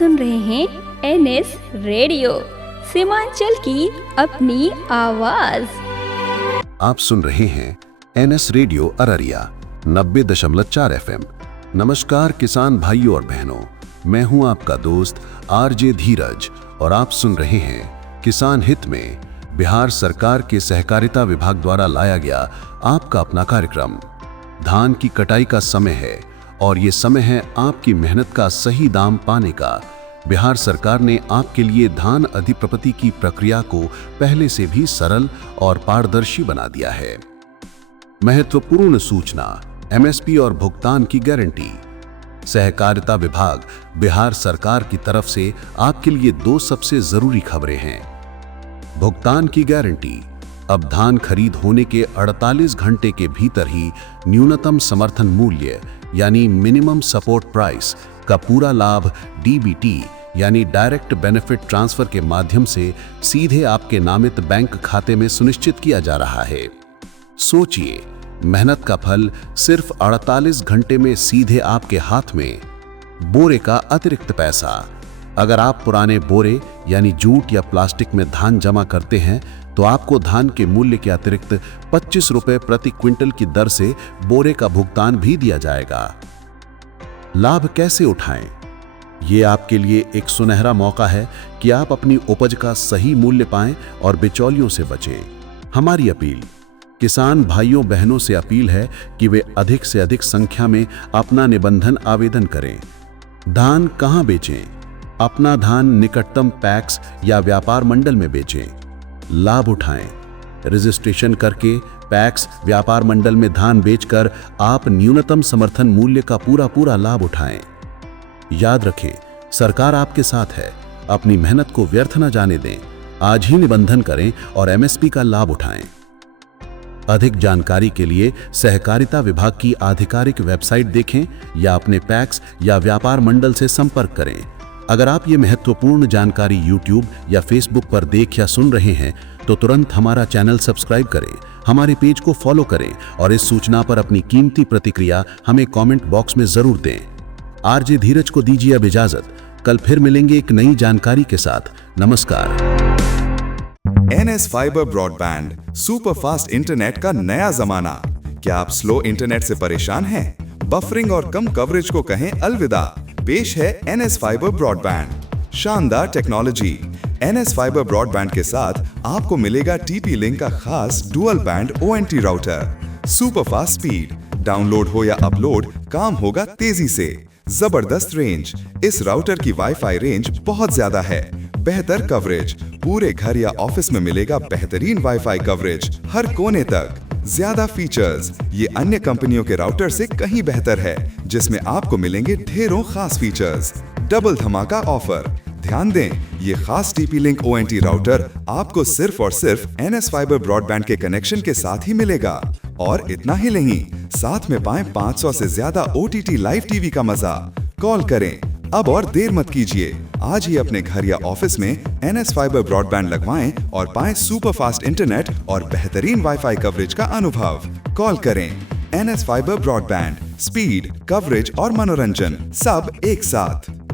सुन रहे हैं NS radio, Seemanchal की अपनी आवाज। आप सुन रहे हैं एनएस रेडियो अररिया 90.4 FM। नमस्कार किसान भाइयों और बहनों, मैं हूं आपका दोस्त आरजे धीरज और आप सुन रहे हैं किसान हित में बिहार सरकार के सहकारिता विभाग द्वारा लाया गया आपका अपना कार्यक्रम। धान की कटाई का समय है और ये समय है आपकी मेहनत का सही दाम पाने का। बिहार सरकार ने आपके लिए धान अधिप्रपति की प्रक्रिया को पहले से भी सरल और पारदर्शी बना दिया है। महत्वपूर्ण सूचना, एमएसपी और भुगतान की गारंटी। सहकारिता विभाग बिहार सरकार की तरफ से आपके लिए दो सबसे जरूरी खबरें हैं। भुगतान की गारंटी। अब धान खरीद होने के 48 घंटे के भीतर ही न्यूनतम समर्थन मूल्य यानी मिनिमम सपोर्ट प्राइस का पूरा लाभ डीबीटी यानी डायरेक्ट बेनिफिट ट्रांसफर के माध्यम से सीधे आपके नामित बैंक खाते में सुनिश्चित किया जा रहा है। सोचिए, मेहनत का फल सिर्फ 48 घंटे में सीधे आपके हाथ में। बोरे का अतिरिक्त पैसा। अगर आप पुराने बोरे यानी जूट या प्लास्टिक में धान जमा करते हैं तो आपको धान के मूल्य के अतिरिक्त 25 रुपए प्रति क्विंटल की दर से बोरे का भुगतान भी दिया जाएगा। लाभ कैसे उठाएं? ये आपके लिए एक सुनहरा मौका है कि आप अपनी उपज का सही मूल्य पाएं और बिचौलियों से बचें। हमारी अपील, किसान भाइयों बहनों से अपील है कि वे अधिक से अधिक संख्या में अपना निबंधन आवेदन करें। धान कहां बेचें? अपना धान निकटतम पैक्स या व्यापार मंडल में बेचें। लाभ उठाएं। रजिस्ट्रेशन करके पैक्स व्यापार मंडल में धान बेचकर आप न्यूनतम समर्थन मूल्य का पूरा लाभ उठाएं। याद रखें, सरकार आपके साथ है। अपनी मेहनत को व्यर्थ न जाने दें। आज ही निबंधन करें और एमएसपी का लाभ उठाएं। अधिक जानकारी के लिए सहकारिता विभाग की आधिकारिक वेबसाइट देखें या अपने पैक्स या व्यापार मंडल से संपर्क करें। अगर आप ये महत्वपूर्ण जानकारी YouTube या Facebook पर देख या सुन रहे हैं तो तुरंत हमारा चैनल सब्सक्राइब करें, हमारे पेज को फॉलो करें और इस सूचना पर अपनी कीमती प्रतिक्रिया हमें कमेंट बॉक्स में जरूर दें। आरजे धीरज को दीजिए अब इजाजत। कल फिर मिलेंगे एक नई जानकारी के साथ। नमस्कार। NS fibre broadband super fast internet का नया जमाना। क्या आप स्लो इंटरनेट से परेशान हैं? बफरिंग और कम कवरेज को कहें अलविदा। पेश है एनएस फाइबर ब्रॉडबैंड। शानदार टेक्नोलॉजी। एनएस फाइबर ब्रॉडबैंड के साथ आपको मिलेगा टीपी लिंक का खास dual band ONT router. Super fast speed, download हो या अपलोड, काम होगा तेजी से। जबरदस्त रेंज। इस राउटर की वाईफाई रेंज बहुत ज्यादा है। बेहतर कवरेज। पूरे घर या ऑफिस में मिलेगा बेहतरीन वाईफाई कवरेज हर कोने तक। ज्यादा फीचर्स। ये अन्य कंपनियों के राउटर से कहीं बेहतर है, जिसमें आपको मिलेंगे ढेरों खास फीचर्स। डबल धमाका ऑफर। ध्यान दें, ये खास टीपी लिंक ओएनटी राउटर आपको सिर्फ और सिर्फ एनएस फाइबर ब्रॉडबैंड के कनेक्शन के साथ ही मिलेगा। और इतना ही नहीं, साथ में पाएं 500 से ज्यादा OTT लाइव टीवी का मजा। कॉल करें अब और देर मत कीजिए। आज ही अपने घर या ऑफिस में एनएस फाइबर ब्रॉडबैंड लगवाएं और पाएं सुपर फास्ट इंटरनेट और बेहतरीन वाईफाई कवरेज का अनुभव। कॉल करें। NS fibre broadband, speed, coverage और मनोरंजन सब एक साथ।